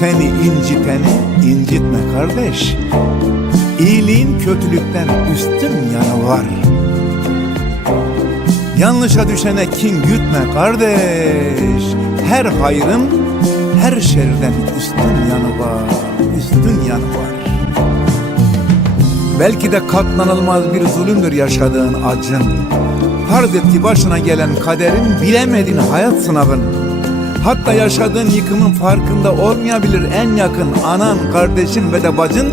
Seni inciteni incitme kardeş. İyiliğin kötülükten üstün yanı var. Yanlışa düşene kin gütme kardeş. Her hayrın her şerden üstün yanı var. Üstün yanı var. Belki de katlanılmaz bir zulümdür yaşadığın acın. Farz et ki başına gelen kaderin bilemediğin hayat sınavın. Hatta yaşadığın yıkımın farkında olmayabilir en yakın anan, kardeşin ve de bacın.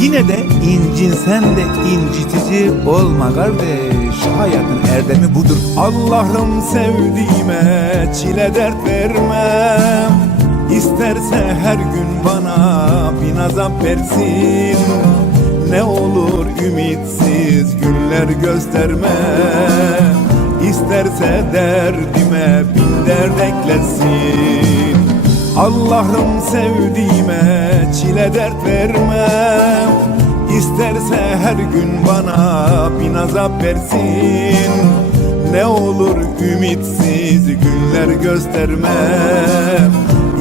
Yine de incinsen de incitici olma kardeş. Hayatın erdemi budur. Allah'ım sevdiğime çile dert vermem. İsterse her gün bana bin azap versin. Ne olur ümitsiz günler gösterme İsterse derdime bin dert eklesin Allah'ım sevdiğime çile dert verme İsterse her gün bana bin azap versin. Ne olur ümitsiz günler gösterme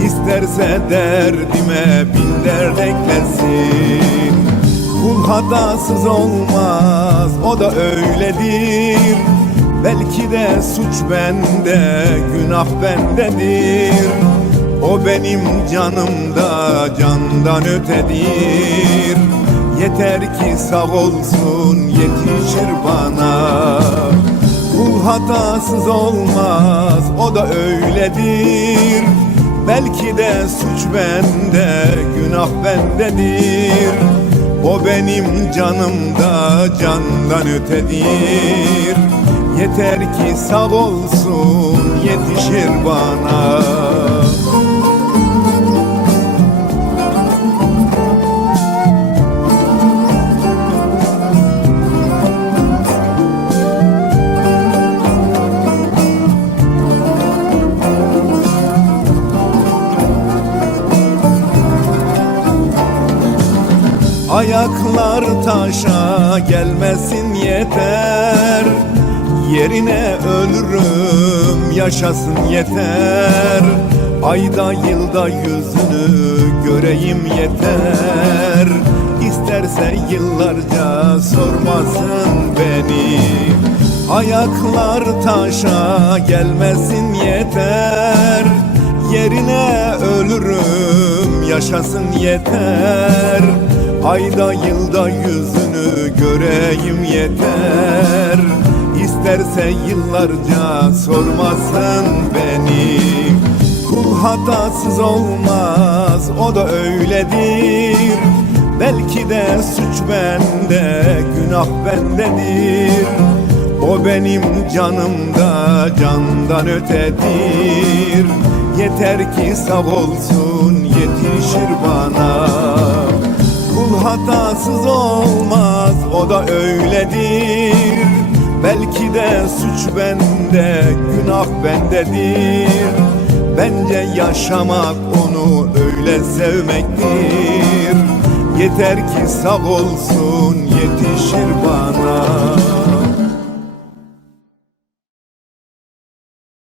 İsterse derdime bin dert eklesin Kul hatasız olmaz o da öyledir Belki de suç bende günah bendedir. O benim canımda candan ötedir. Yeter ki sağ olsun yetişir bana. Kul hatasız olmaz o da öyledir. Belki de suç bende günah bendedir. O benim canımda candan ötedir Yeter ki sağ olsun yetişir bana. Ayaklar taşa gelmesin yeter Yerine ölürüm yaşasın yeter. Ayda yılda yüzünü göreyim yeter. İsterse yıllarca sormasın beni. Ayaklar taşa gelmesin yeter. Yerine ölürüm yaşasın yeter. Ayda yılda yüzünü göreyim yeter İsterse yıllarca sormasın beni. Kul hatasız olmaz o da öyledir. Belki de suç bende günah bendedir. O benim canımda candan ötedir. Yeter ki sağ olsun yetişir bana. Kul hatasız olmaz o da öyledir Belki de suç bende günah bendedir. Bence yaşamak onu öyle sevmektir. Yeter ki sağ olsun yetişir bana